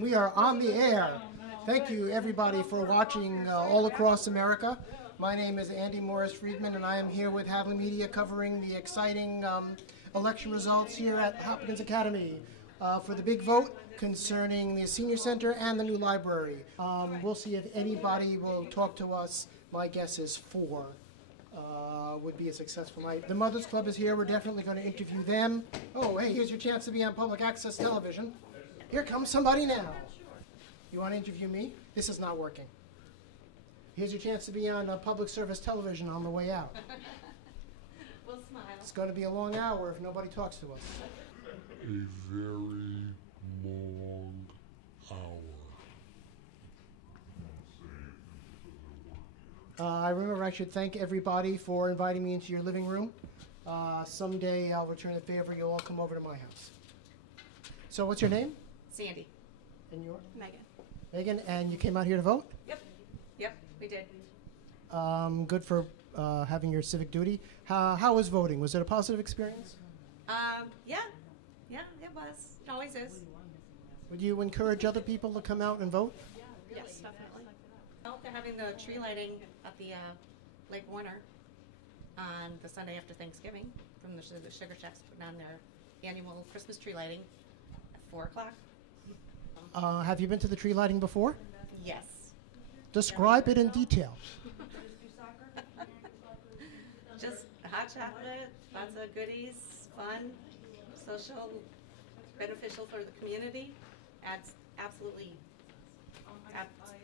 We are on the air. Thank you, everybody, for watching all across America. My name is Andy Morris Friedman, and I am here with Hadley Media covering the exciting election results here at Hopkins Academy for the big vote concerning the Senior Center and the new library. We'll see if anybody will talk to us. My guess is 4 would be a successful night. The Mothers Club is here. We're definitely going to interview them. Oh, hey, here's your chance to be on public access television. Here comes somebody now. You want to interview me? This is not working. Here's your chance to be on public service television on the way out. We'll smile. It's going to be a long hour if nobody talks to us. A very long hour. I remember I should thank everybody for inviting me into your living room. Someday I'll return the favor. You'll all come over to my house. So what's your name? Sandy. And your? Megan. Megan, and you came out here to vote? Yep, we did. Good for having your civic duty. How was voting? Was it a positive experience? Yeah, it was. It always is. Would you encourage other people to come out and vote? Yes, definitely. Well, they're having the tree lighting at the Lake Warner on the Sunday after Thanksgiving from the Sugar Shacks putting on their annual Christmas tree lighting at 4 o'clock. Have you been to the tree lighting before? Yes. Describe it in detail. Just hot chocolate, lots of goodies, fun, social, beneficial for the community. It's absolutely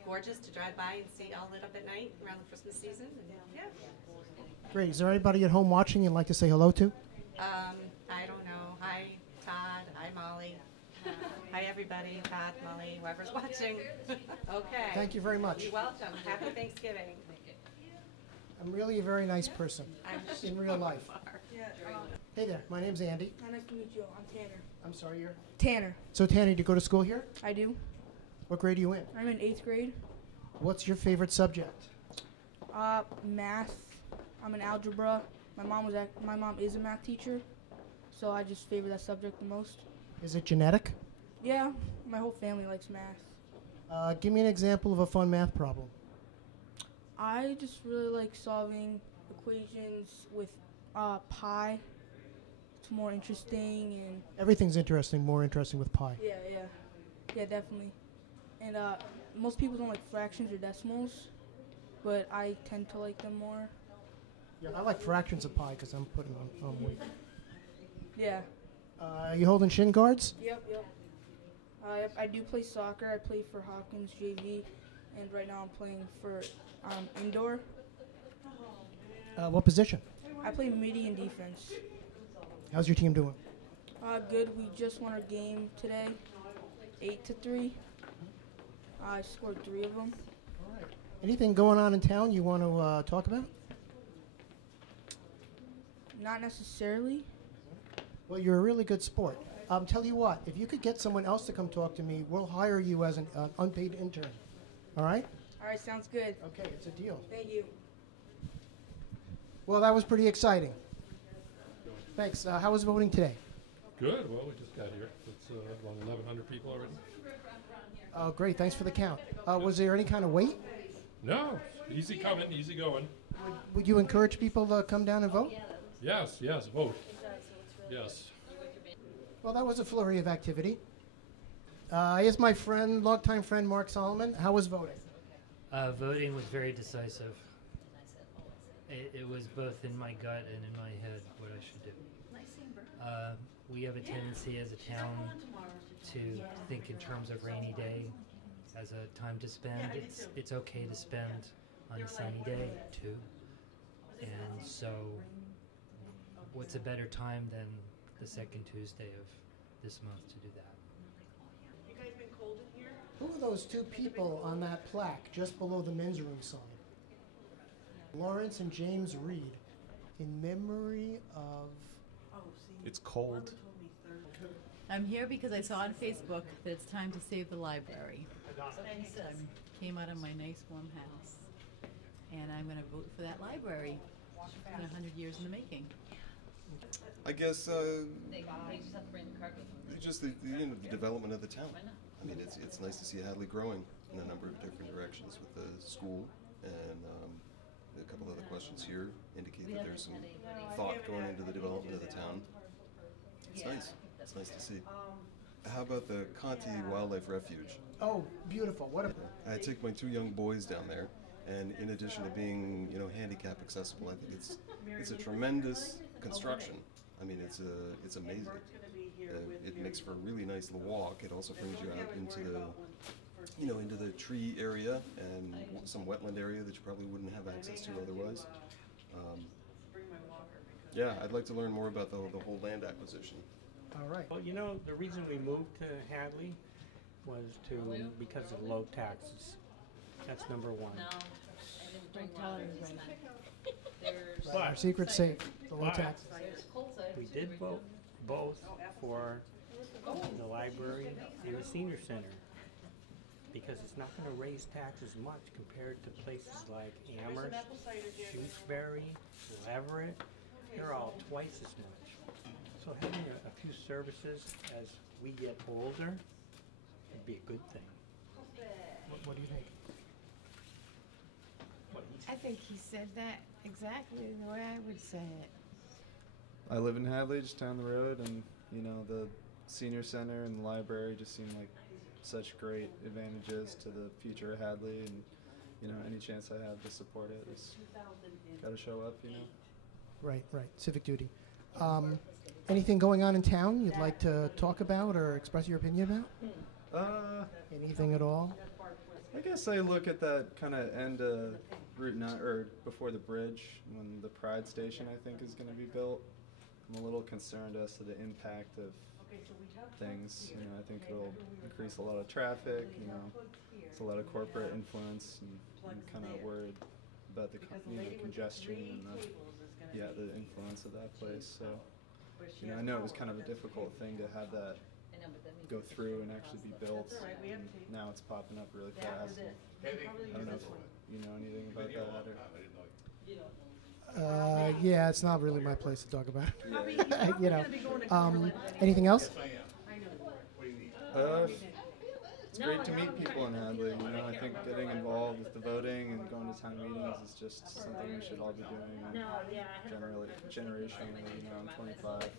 gorgeous to drive by and see all lit up at night around the Christmas season. And yeah. Great. Is there anybody at home watching you'd like to say hello to? I don't know. Hi, Todd. Hi, Molly. Hi, everybody. Todd, Molly, whoever's watching. Okay. Thank you very much. You're welcome. Happy Thanksgiving. I'm really a very nice person I'm in real life. Hey there. My name's Andy. Nice to meet you. I'm Tanner. I'm sorry, you're? Tanner. So, Tanny, do you go to school here? I do. What grade are you in? I'm in 8th grade. What's your favorite subject? Math. I'm in algebra. My mom is a math teacher, so I just favor that subject the most. Is it genetic? Yeah, my whole family likes math. Give me an example of a fun math problem. I just really like solving equations with pi. It's more interesting and Everything's interesting, more interesting with pi. yeah, definitely. And most people don't like fractions or decimals, but I tend to like them more. Yeah, I like fractions of pi because I'm putting on weight. Yeah. Are you holding shin guards? Yep. I do play soccer. I play for Hopkins JV, and right now I'm playing for indoor. What position? I play midi and defense. How's your team doing? Good. We just won our game today, 8-3. I scored 3 of them. All right. Anything going on in town you want to talk about? Not necessarily. Well, you're a really good sport. Tell you what, if you could get someone else to come talk to me, we'll hire you as an unpaid intern. All right? All right, sounds good. Okay, it's a deal. Thank you. Well, that was pretty exciting. Thanks. How was voting today? Good. Well, we just got here. It's about 1,100 people already. Oh, great. Thanks for the count. Was there any kind of wait? No, easy coming, easy going. Would you encourage people to come down and vote? Yes, vote. Yes. Well, that was a flurry of activity. Here's my friend, longtime friend, Mark Solomon. How was voting? Voting was very decisive. It was both in my gut and in my head what I should do. We have a tendency as a town to think in terms of rainy day as a time to spend. It's okay to spend on a sunny day too. And so what's a better time than the second Tuesday of this month to do that? You guys been cold in here? Who are those 2 people on that plaque just below the men's room sign? Lawrence and James Reed, in memory of... It's cold. I'm here because I saw on Facebook that it's time to save the library. So I came out of my nice warm house, and I'm going to vote for that library. It's been 100 years in the making. I guess just the development of the town. I mean, it's nice to see Hadley growing in a number of different directions with the school, and a couple other questions here indicate that there's some thought going into the development of the town. It's nice. It's nice to see. How about the Conti Wildlife Refuge? Oh, beautiful. What a I take my 2 young boys down there, and in addition to being, handicap accessible, I think it's a tremendous construction. I mean, it's amazing. It makes for a really nice walk. It also brings you out into the tree area and some wetland area that you probably wouldn't have access to otherwise. Yeah, I'd like to learn more about the whole land acquisition. all right. Well, the reason we moved to Hadley was because of low taxes. That's number one. Don't tell everybody. Our secret's safe. The low tax. We did vote both for the library and the senior center because it's not going to raise taxes much compared to places like Amherst, Shrewsbury, Leverett. They're all twice as much. So having a few services as we get older would be a good thing. What do you think? I think he said that exactly the way I would say it. I live in Hadley, just down the road, and the senior center and the library just seem like such great advantages to the future of Hadley, and any chance I have to support it, just gotta show up. Right. Civic duty. Anything going on in town you'd like to talk about or express your opinion about? Anything at all? I guess I look at that kind of end of Route 9, or before the bridge, when the Pride Station, I think, is going to be built. I'm a little concerned as to the impact of things. I think it'll increase a lot of traffic. It's a lot of corporate influence, and I'm kind of worried about the congestion and the influence of that place. So, I know it was kind of a difficult thing to have that go through and actually be built. Now it's popping up really fast. I don't know if you know anything about that. Yeah, it's not really my place to talk about. Anything else? It's great to meet people in Hadley. I think getting involved with the voting and going to town meetings is just something we should all be doing. Generationally, I'm 25,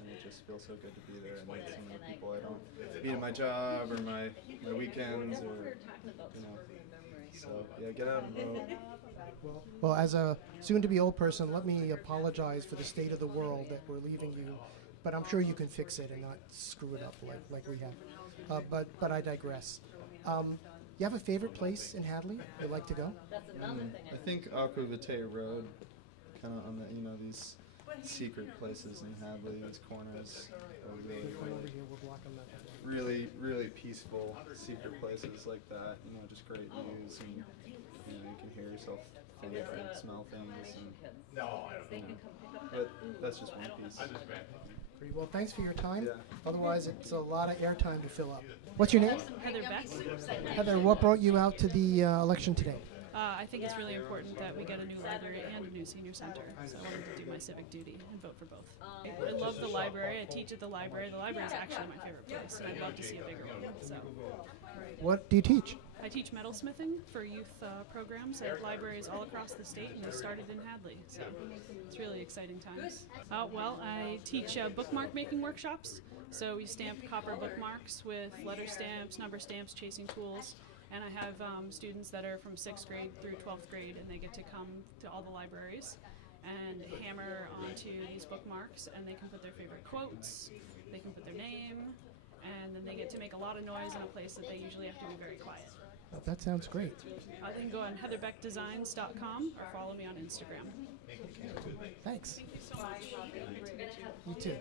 and it just feels so good to be there and meet so many people I don't meet at my job or my weekends or So yeah, get out and vote. Well, as a soon-to-be old person, let me apologize for the state of the world that we're leaving you. But I'm sure you can fix it and not screw it up like we have. But I digress. You have a favorite place in Hadley you'd like to go? I think Aqua Vitae Road, kind of on the these secret places in Hadley, these corners are really peaceful secret places like that. Just great views, and you can hear yourself think and smell things. And, but that's just one piece. Great. Well, thanks for your time. Yeah. Otherwise, it's a lot of airtime to fill up. What's your name? Heather Best. Heather, what brought you out to the election today? I think it's really important that we get a new library and a new senior center, so I wanted to do my civic duty and vote for both. I love the library. I teach at the library. The library is actually my favorite place, and I'd love to see a bigger one. So, What do you teach? I teach metalsmithing for youth programs at libraries all across the state, and we started in Hadley, so it's really exciting times. Well, I teach bookmark making workshops, so we stamp copper bookmarks with letter stamps, number stamps, chasing tools, and I have students that are from 6th grade through 12th grade, and they get to come to all the libraries and hammer onto these bookmarks, and they can put their favorite quotes, they can put their name, and then they get to make a lot of noise in a place that they usually have to be very quiet. That sounds great. They can go on heatherbeckdesigns.com or follow me on Instagram. Thanks. Thank you so much. You too.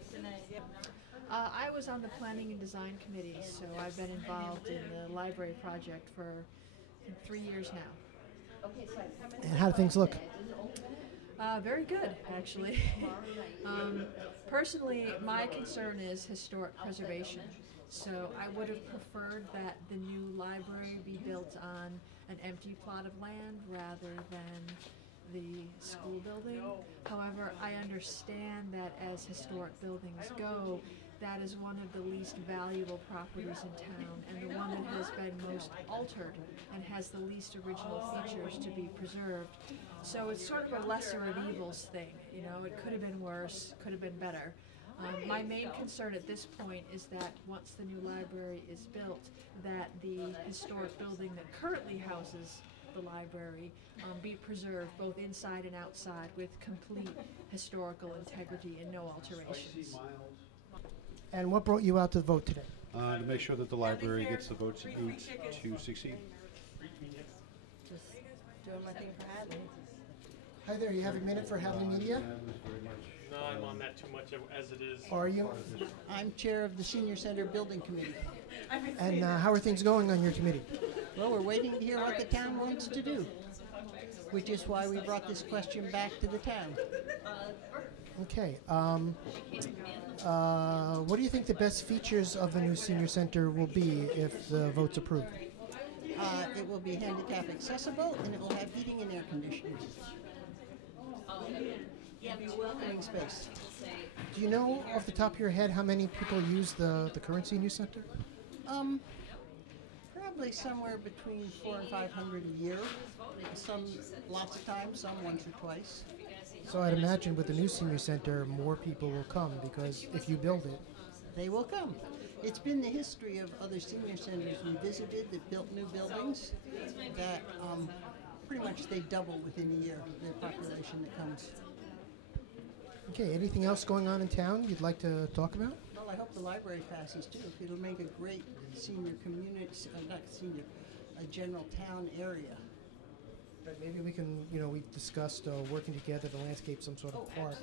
I was on the Planning and Design Committee, so I've been involved in the library project for 3 years now. And how do things look? Very good, actually. Personally, my concern is historic preservation. So I would have preferred that the new library be built on an empty plot of land rather than the school building. However, I understand that as historic buildings go, that is one of the least valuable properties in town and the one that has been most altered and has the least original features to be preserved. So it's sort of a lesser of evils thing, you know, it could have been worse, could have been better. My main concern at this point is that once the new library is built, that the historic building that currently houses the library be preserved both inside and outside with complete historical integrity and no alterations. And what brought you out to vote today? To make sure that the library gets the votes it needs to succeed. Just doing my thing for Hadley. Hi there, you have a minute for Hadley Media? No, I'm on that too much as it is. Are you? I'm chair of the Senior Center Building Committee. And how are things going on your committee? Well, we're waiting to hear what the town wants to do, which is why we brought this question back to the town. Okay. What do you think the best features of the new senior center will be if the vote's approved? It will be handicap accessible, and it will have heating and air conditioning. It'll be a welcoming space. Do you know off the top of your head how many people use the current senior center? Probably somewhere between 400 and 500 a year. Some lots of times, some once or twice. So I'd imagine with the new senior center, more people will come because if you build it, they will come. It's been the history of other senior centers we visited that built new buildings that pretty much they double within a year, their population that comes. Okay, anything else going on in town you'd like to talk about? Well, I hope the library passes too. It'll make a great senior community, not senior, a general town area. But maybe we can, we discussed working together to landscape some sort of park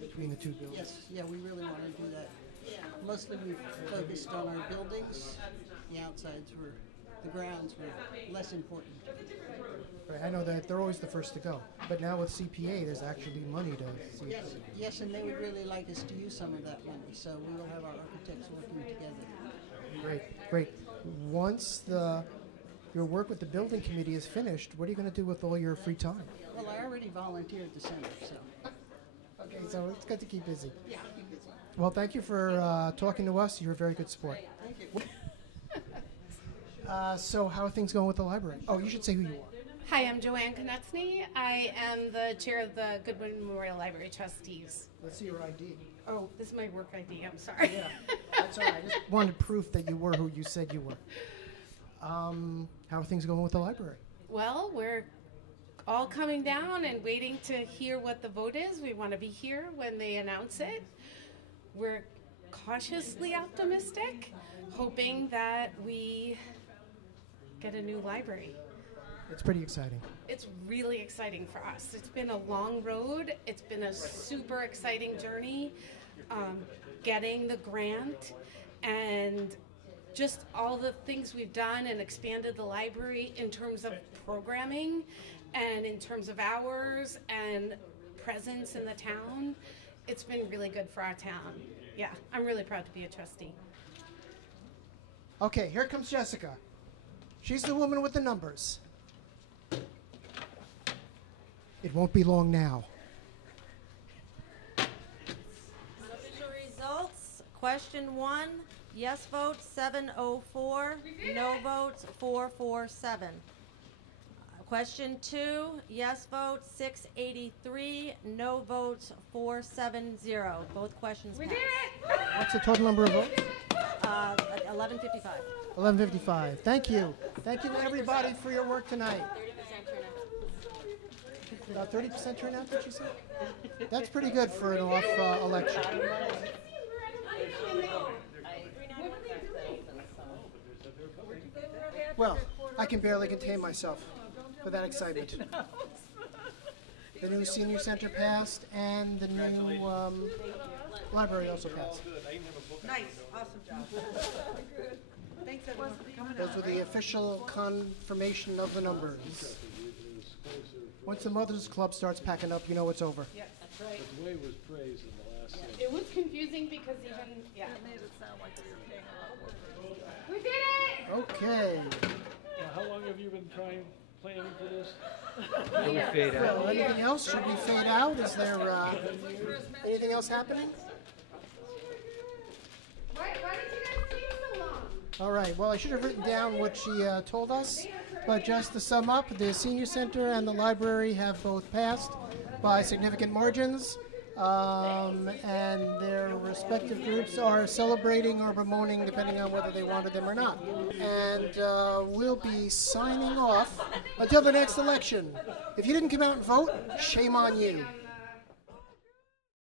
between the two buildings. Yes, yeah, we really want to do that. Mostly we've focused on our buildings. The outsides were, the grounds were less important. Right, I know that they're always the first to go, but now with CPA, there's actually money to see. Yes, yes, and they would really like us to use some of that money, so we will have our architects working together. Great, great. Once your work with the building committee is finished, what are you going to do with all your free time? Well, I already volunteered at the center, so. Okay, so it's good to keep busy. Yeah, keep busy. Well, thank you for talking to us. You're a very good sport. Thank you. So how are things going with the library? Oh, you should say who you are. Hi, I'm Joanne Konechny. I am the chair of the Goodwin Memorial Library Trustees. Let's see your ID. Oh, this is my work ID. I'm sorry. Yeah, that's all right. I just wanted proof that you were who you said you were. How are things going with the library? Well, we're all coming down and waiting to hear what the vote is. We want to be here when they announce it. We're cautiously optimistic, hoping that we get a new library. It's pretty exciting. It's really exciting for us. It's been a long road. It's been a super exciting journey, getting the grant and just all the things we've done and expanded the library in terms of programming and in terms of hours and presence in the town. It's been really good for our town. Yeah, I'm really proud to be a trustee. Okay, here comes Jessica. She's the woman with the numbers. It won't be long now. Official results. Question 1, yes votes 704, no votes 447. Question 2, yes votes 683, no votes 470. Both questions passed. What's the total number of votes? 1155. 1155. Thank you. Thank you everybody for your work tonight. 30% turnout. About 30% turnout, did you say? That's pretty good for an off election. Well, I can barely contain myself with that excitement. The new senior center passed, and the new library also passed. Nice. Awesome job. Thanks everyone for coming Those were the official confirmation of the numbers. Once the Mothers Club starts packing up, you know it's over. Yes, that's right. The way was praised in the last sentence. It was confusing because even, yeah. It made it sound like we were paying a lot more for We did it! Okay. How long have you been planning for this? Can we fade out? Well, anything else? Should we fade out? Is there anything else happening? All right, well, I should have written down what she told us, but just to sum up, the Senior Center and the library have both passed by significant margins, and their respective groups are celebrating or bemoaning depending on whether they wanted them or not. And we'll be signing off until the next election. If you didn't come out and vote, shame on you.